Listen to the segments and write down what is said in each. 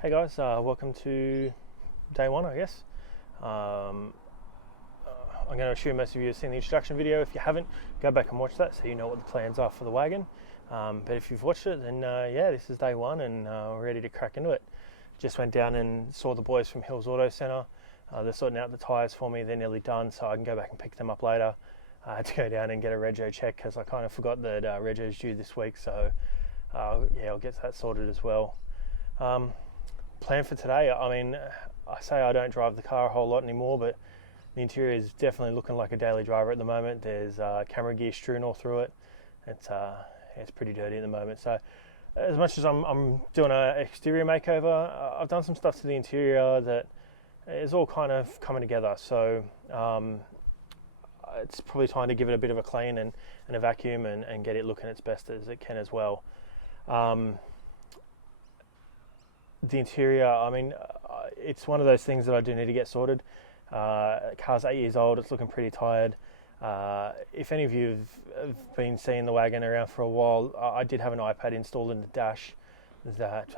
Hey guys, welcome to day one, I guess. I'm going to assume most of you have seen the introduction video. If you haven't, go back and watch that so you know what the plans are for the wagon. But if you've watched it, then yeah, this is day one and we're ready to crack into it. Just went down and saw the boys from Hills Auto Centre. They're sorting out the tyres for me. They're nearly done, so I can go back and pick them up later. I had to go down and get a rego check because I kind of forgot that rego's due this week, so yeah, I'll get that sorted as well. Plan for today, I mean, I say I don't drive the car a whole lot anymore, but the interior is definitely looking like a daily driver at the moment. There's camera gear strewn all through it. It's pretty dirty at the moment. So as much as I'm doing an exterior makeover, I've done some stuff to the interior that is all kind of coming together. So it's probably time to give it a bit of a clean and a vacuum and get it looking its best as it can as well. The interior, I mean, it's one of those things that I do need to get sorted. Car's 8 years old, it's looking pretty tired. If any of you have been seeing the wagon around for a while, I did have an iPad installed in the dash that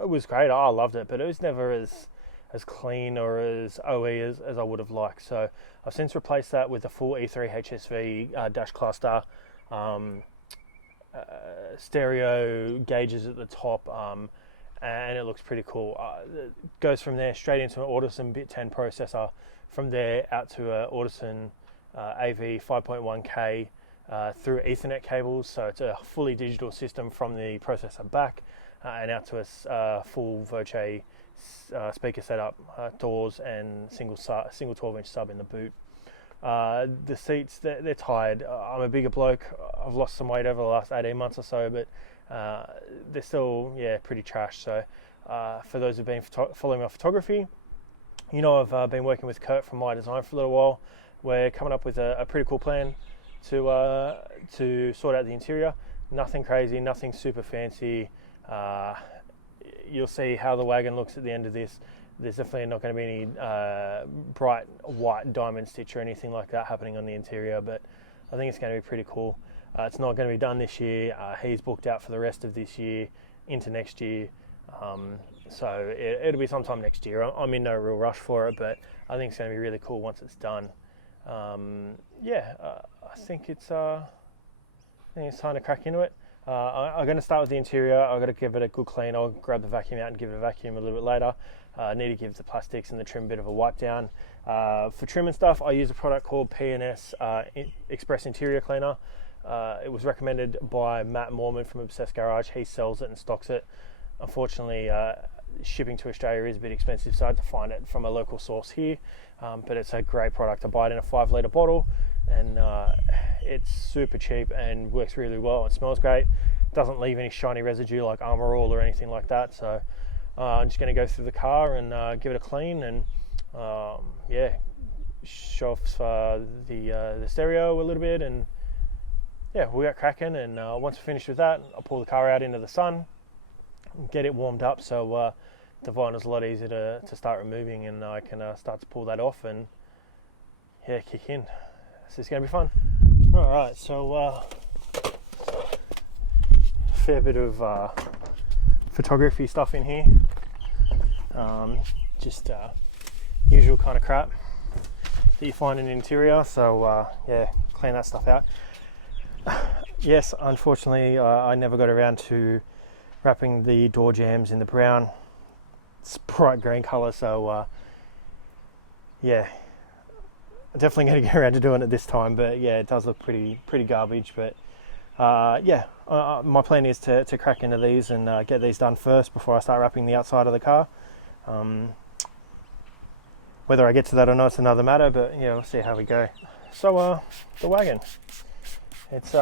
it was great. I loved it, but it was never as clean or as OE as I would have liked. So I've since replaced that with a full E3 HSV dash cluster, stereo gauges at the top, and it looks pretty cool. It goes from there straight into an Autoson Bit 10 processor, from there out to a Autoson AV 5.1K through Ethernet cables, so it's a fully digital system from the processor back and out to a full Voce speaker setup, doors and single 12-inch sub in the boot. The seats, they're tired. I'm a bigger bloke. I've lost some weight over the last 18 months or so, but they're still, yeah, pretty trash. So for those who've been following my photography, you know I've been working with Kurt from My Design for a little while. We're coming up with a pretty cool plan to sort out the interior. Nothing crazy, nothing super fancy. You'll see how the wagon looks at the end of this. There's definitely not going to be any bright white diamond stitch or anything like that happening on the interior, but I think it's going to be pretty cool. It's not going to be done this year. He's booked out for the rest of this year into next year, so it'll be sometime next year. I'm in no real rush for it, but I think it's going to be really cool once it's done. Yeah, I think it's time to crack into it. I'm going to start with the interior. I've got to give it a good clean. I'll grab the vacuum out and give it a vacuum a little bit later. I need to give the plastics and the trim a bit of a wipe down. For trim and stuff, I use a product called P&S Express Interior Cleaner. It was recommended by Matt Morman from Obsessed Garage. He sells it and stocks it. Unfortunately, shipping to Australia is a bit expensive, so I had to find it from a local source here. But it's a great product. I buy it in a 5-litre bottle, and it's super cheap and works really well. It smells great. Doesn't leave any shiny residue like Armor All or anything like that. So I'm just going to go through the car and give it a clean and yeah, show off the stereo a little bit, and yeah, we got cracking. And once we're finished with that, I'll pull the car out into the sun, get it warmed up, so the vinyl's a lot easier to start removing, and I can start to pull that off and yeah, kick in. So it's going to be fun. Alright, so fair bit of photography stuff in here. Just usual kind of crap that you find in the interior, so yeah, clean that stuff out. Yes, unfortunately I never got around to wrapping the door jambs in the brown. It's bright green colour, so yeah, I'm definitely going to get around to doing it this time. But yeah, it does look pretty garbage, but yeah, my plan is to crack into these and get these done first before I start wrapping the outside of the car. Whether I get to that or not, it's another matter, but yeah, we'll see how we go. So the wagon, it's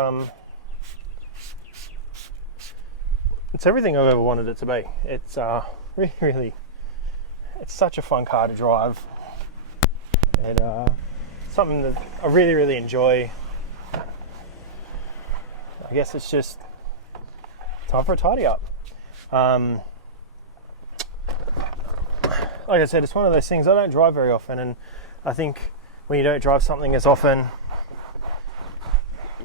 everything I've ever wanted it to be. It's really, it's such a fun car to drive. It something that I really enjoy. I guess it's just time for a tidy up. Like I said, it's one of those things I don't drive very often, and I think when you don't drive something as often,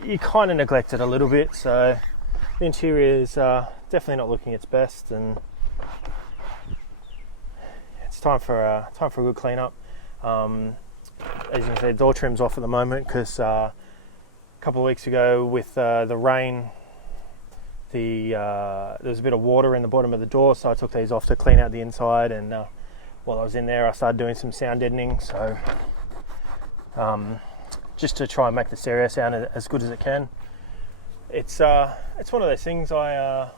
you kind of neglect it a little bit. So the interior is definitely not looking its best, and it's time for a good cleanup. As you can see, door trim's off at the moment because a couple of weeks ago with the rain, there was a bit of water in the bottom of the door, so I took these off to clean out the inside, and while I was in there I started doing some sound deadening, so just to try and make the stereo sound as good as it can. It's one of those things, I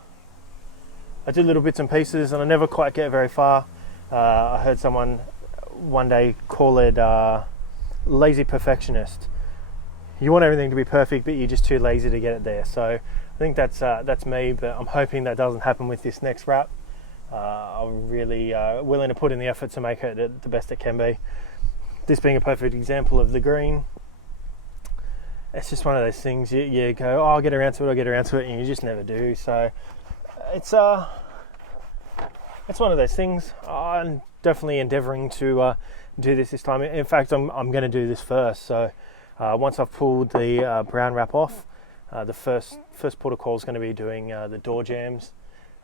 do little bits and pieces and I never quite get very far. I heard someone one day call it lazy perfectionist. You want everything to be perfect, but you're just too lazy to get it there. So I think that's me, but I'm hoping that doesn't happen with this next wrap. I'm really willing to put in the effort to make it the best it can be. This being a perfect example of the green. It's just one of those things, you go, oh, I'll get around to it, and you just never do. So it's one of those things. I'm definitely endeavouring to do this time. In fact, I'm going to do this first. So once I've pulled the brown wrap off, the first protocol is going to be doing the door jambs.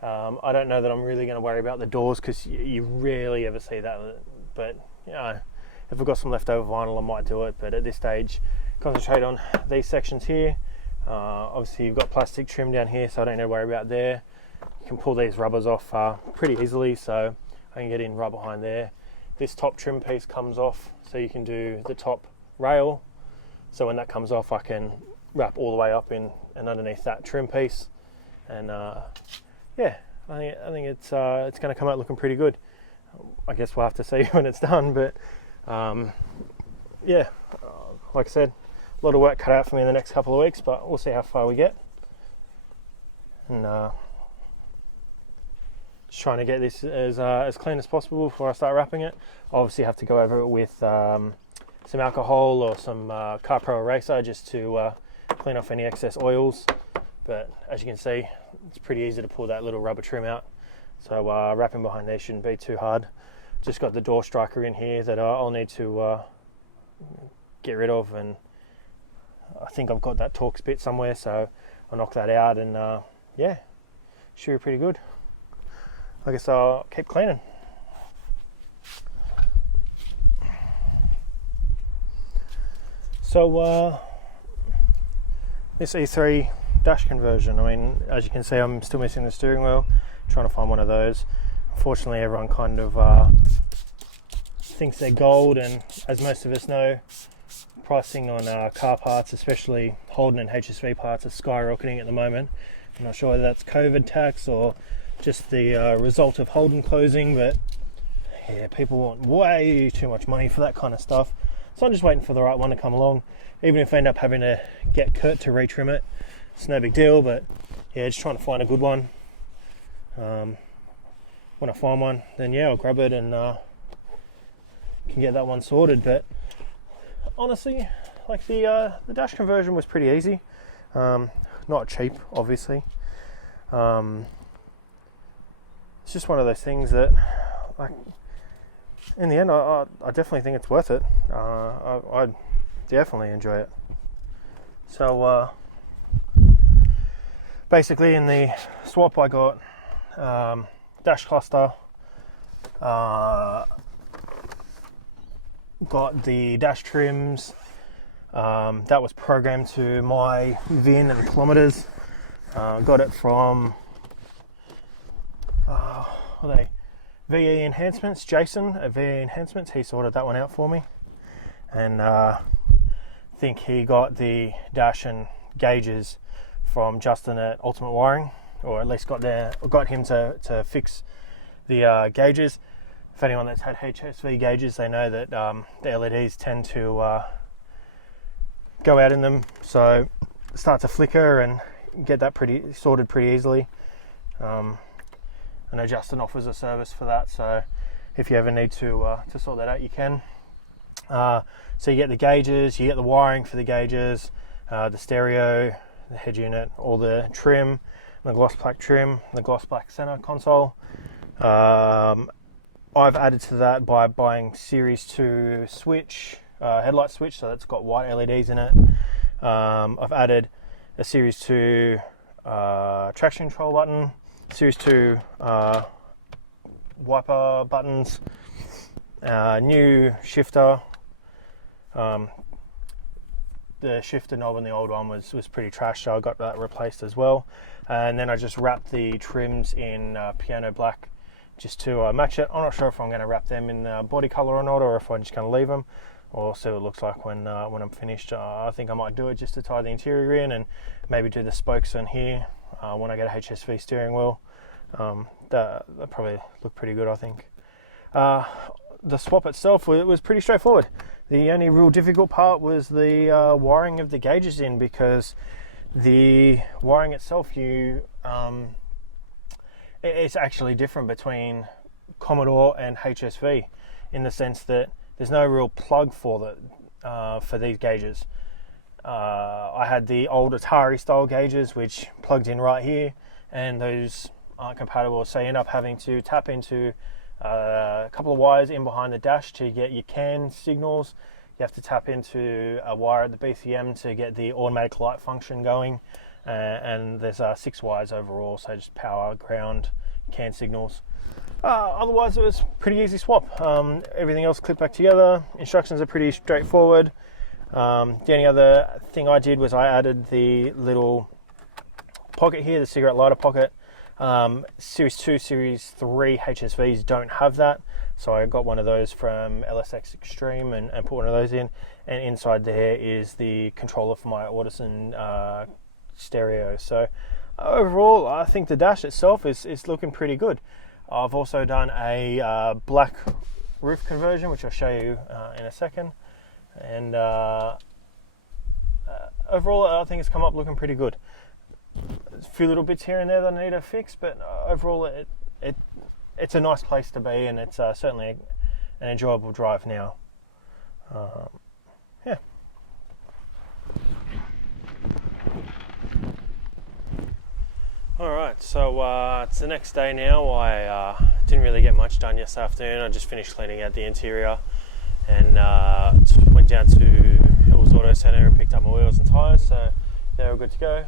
I don't know that I'm really going to worry about the doors because you rarely ever see that. But if I've got some leftover vinyl, I might do it. But at this stage, concentrate on these sections here. Obviously you've got plastic trim down here, so I don't need to worry about there. You can pull these rubbers off pretty easily, so I can get in right behind there. This top trim piece comes off, so you can do the top rail. So when that comes off, I can wrap all the way up in and underneath that trim piece. And yeah, I think it's going to come out looking pretty good. I guess we'll have to see when it's done, but yeah, like I said, a lot of work cut out for me in the next couple of weeks, but we'll see how far we get. And just trying to get this as clean as possible before I start wrapping it. I obviously have to go over it with some alcohol or some Car Pro eraser just to clean off any excess oils. But as you can see, it's pretty easy to pull that little rubber trim out. So wrapping behind there shouldn't be too hard. Just got the door striker in here that I'll need to get rid of, and I think I've got that Torx bit somewhere, so I'll knock that out, and yeah, should be pretty good. I guess I'll keep cleaning. So this E3 dash conversion, I mean, as you can see, I'm still missing the steering wheel, trying to find one of those. Unfortunately, everyone kind of thinks they're gold, and as most of us know, pricing on car parts, especially Holden and HSV parts, are skyrocketing at the moment. I'm not sure whether that's COVID tax or just the result of Holden closing, but yeah, people want way too much money for that kind of stuff. So I'm just waiting for the right one to come along. Even if I end up having to get Kurt to retrim it, it's no big deal, but yeah, just trying to find a good one. When I find one, then yeah, I'll grab it and can get that one sorted. But honestly, like the dash conversion was pretty easy. Not cheap, obviously. It's just one of those things that, like, in the end, I definitely think it's worth it. I definitely enjoy it. So basically, in the swap, I got dash cluster, got the dash trims. That was programmed to my VIN and kilometers. Got it from what are they? VE Enhancements. Jason at VE Enhancements, he sorted that one out for me, and I think he got the dash and gauges from Justin at Ultimate Wiring, or at least got him to fix the gauges. For anyone that's had HSV gauges, they know that the LEDs tend to go out in them, so start to flicker, and get that sorted pretty easily. I know Justin offers a service for that, so if you ever need to sort that out, you can. So you get the gauges, you get the wiring for the gauges, the stereo, the head unit, all the trim, the gloss black trim, the gloss black center console. I've added to that by buying Series 2 switch, headlight switch, so that's got white LEDs in it. I've added a Series 2 traction control button, Series 2 wiper buttons, New shifter. The shifter knob on the old one was pretty trash, so I got that replaced as well. And then I just wrapped the trims in piano black just to match it. I'm not sure if I'm going to wrap them in body color or not, or if I'm just going to leave them, or see what it looks like when I'm finished. I think I might do it just to tie the interior in, and maybe do the spokes on here when I get a HSV steering wheel. That probably look pretty good, I think. The swap itself was pretty straightforward. The only real difficult part was the wiring of the gauges in, because the wiring itself, it's actually different between Commodore and HSV, in the sense that there's no real plug for these gauges. I had the old Atari style gauges which plugged in right here, and those aren't compatible, so you end up having to tap into a couple of wires in behind the dash to get your CAN signals. You have to tap into a wire at the BCM to get the automatic light function going, and there's 6 wires overall, so just power, ground, CAN signals. Otherwise it was pretty easy swap. Everything else clipped back together. Instructions are pretty straightforward. The only other thing I did was I added the little pocket here, the cigarette lighter pocket. Series 2, Series 3 HSVs don't have that, so I got one of those from LSX Extreme and put one of those in, and inside there is the controller for my Audison stereo. So overall I think the dash itself is looking pretty good. I've also done a black roof conversion, which I'll show you in a second, and overall I think it's come up looking pretty good. There's a few little bits here and there that I need to fix, but overall it's a nice place to be, and it's certainly an enjoyable drive now. Yeah. Alright, so it's the next day now. I didn't really get much done yesterday afternoon. I just finished cleaning out the interior, and went down to Hills Auto Centre and picked up my wheels and tyres, so they're all good to go.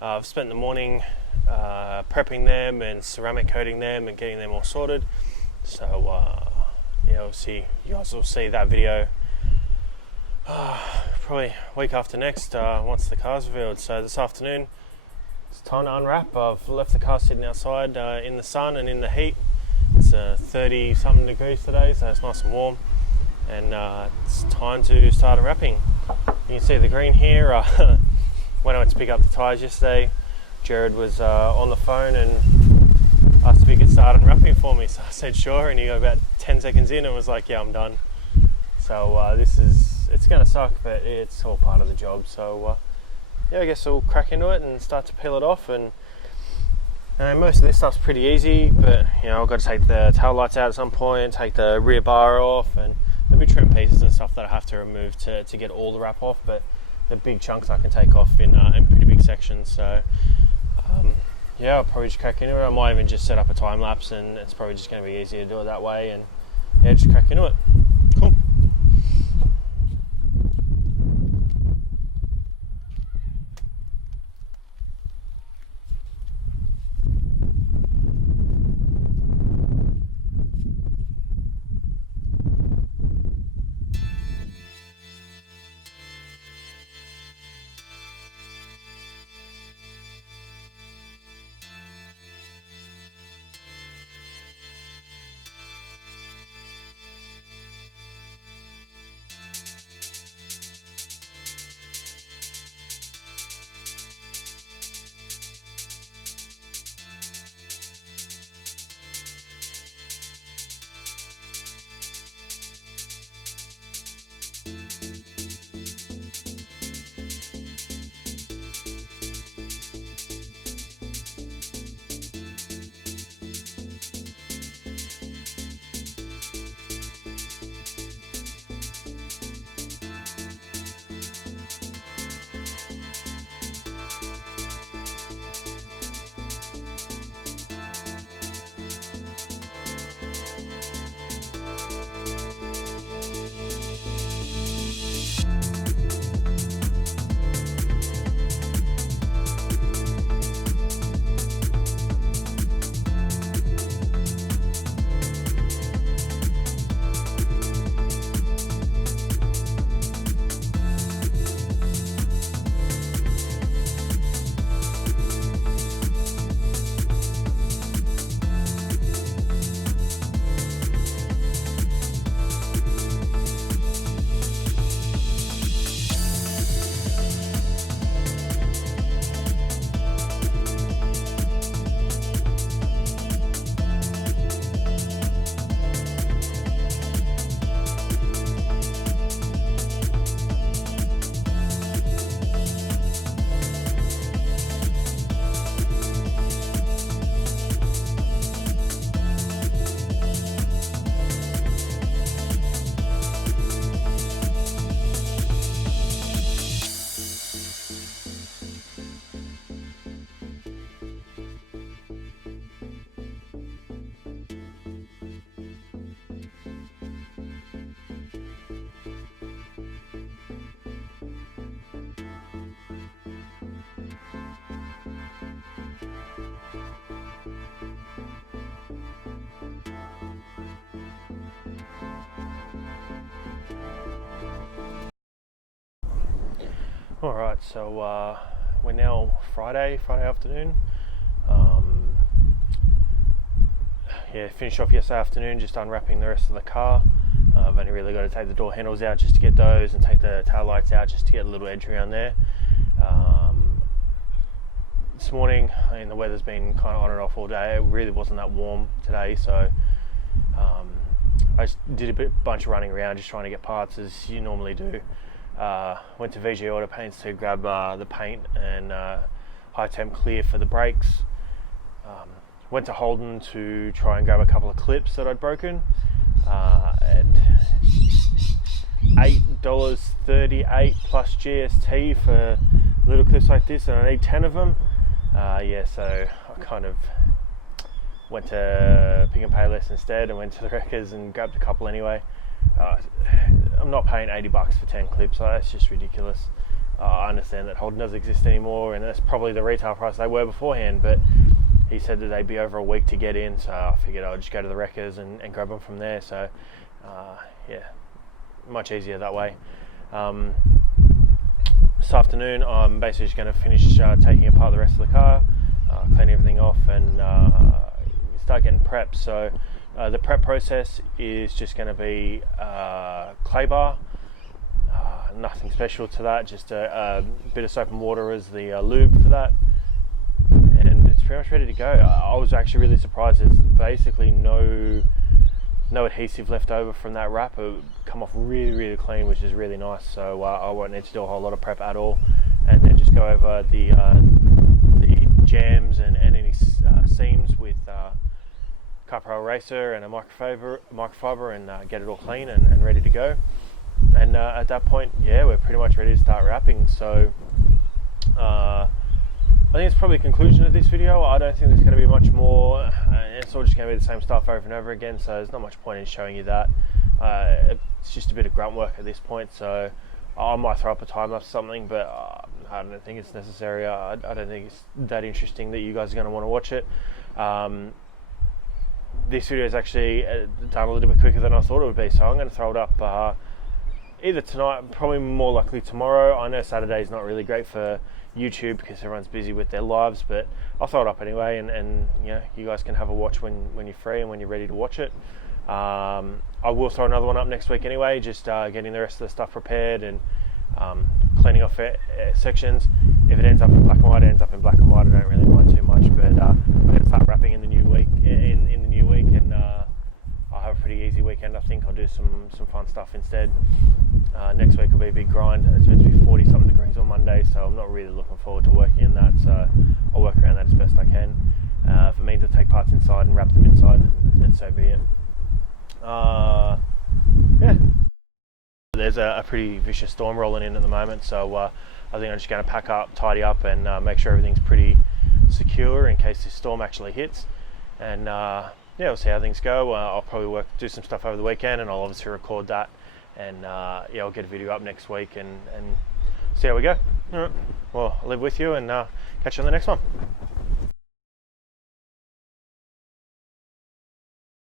I've spent the morning prepping them and ceramic coating them and getting them all sorted. So yeah, you guys will see that video probably week after next, once the car's revealed. So this afternoon it's time to unwrap. I've left the car sitting outside in the sun and in the heat. It's 30 something degrees today, so it's nice and warm, and it's time to start unwrapping. You can see the green here. When I went to pick up the tyres yesterday, Jared was on the phone and asked if he could start unwrapping for me. So I said sure, and he got about 10 seconds in and was like, yeah, I'm done. So it's going to suck, but it's all part of the job. So yeah, I guess we'll crack into it and start to peel it off. And most of this stuff's pretty easy, but I've got to take the tail lights out at some point, take the rear bar off, and there'll be trim pieces and stuff that I have to remove to get all the wrap off. But the big chunks I can take off in pretty big sections. So yeah, I'll probably just crack into it. I might even just set up a time lapse, and it's probably just going to be easier to do it that way, and yeah, just crack into it. Cool. Alright, so we're now Friday afternoon. Finished off yesterday afternoon just unwrapping the rest of the car. I've only really got to take the door handles out just to get those, and take the tail lights out just to get a little edge around there. This morning, the weather's been kind of on and off all day. It really wasn't that warm today, so I just did a bunch of running around just trying to get parts as you normally do. Went to VG Auto Paints to grab the paint and high temp clear for the brakes. Went to Holden to try and grab a couple of clips that I'd broken. And $8.38 plus GST for little clips like this, and I need 10 of them. So I kind of went to Pick and Pay Less instead and went to the Wreckers and grabbed a couple anyway. I'm not paying $80 for 10 clips, so that's just ridiculous. I understand that Holden doesn't exist anymore, and that's probably the retail price they were beforehand, but he said that they'd be over a week to get in, so I figured I'd just go to the Wreckers and grab them from there. So much easier that way. This afternoon I'm basically just going to finish taking apart the rest of the car, clean everything off, and start getting prepped. So the prep process is just going to be clay bar, nothing special to that, just a bit of soap and water as the lube for that, and it's pretty much ready to go. I was actually really surprised. There's basically no adhesive left over from that wrap. It would come off really clean, which is really nice. So I won't need to do a whole lot of prep at all, and then just go over the jams and any seams with Carpro eraser and a microfiber and get it all clean and ready to go. And at that point, we're pretty much ready to start wrapping. So I think it's probably the conclusion of this video. I don't think there's going to be much more. It's all just going to be the same stuff over and over again, so there's not much point in showing you that. It's just a bit of grunt work at this point, so I might throw up a time-lapse or something, but I don't think it's necessary. I don't think it's that interesting that you guys are going to want to watch it. This video is actually done a little bit quicker than I thought it would be, so I'm going to throw it up either tonight, probably more likely tomorrow. I know Saturday's not really great for YouTube because everyone's busy with their lives, but I'll throw it up anyway, and you guys can have a watch when you're free and when you're ready to watch it. I will throw another one up next week anyway, just getting the rest of the stuff prepared and cleaning off sections. If it ends up in black and white, it ends up in black and white. I don't really mind too much, but I'm going to start wrapping in the new week, in the new week, and I'll have a pretty easy weekend. I think I'll do some fun stuff instead. Next week will be a big grind. It's meant to be 40 something degrees on Monday, so I'm not really looking forward to working in that, so I'll work around that as best I can. If it means to take parts inside and wrap them inside, then so be it. There's a pretty vicious storm rolling in at the moment, so I think I'm just going to pack up, tidy up, and make sure everything's pretty secure in case this storm actually hits. And we'll see how things go. I'll probably do some stuff over the weekend, and I'll obviously record that, and I'll get a video up next week and see how we go. All right. Well, I'll live with you, and catch you on the next one.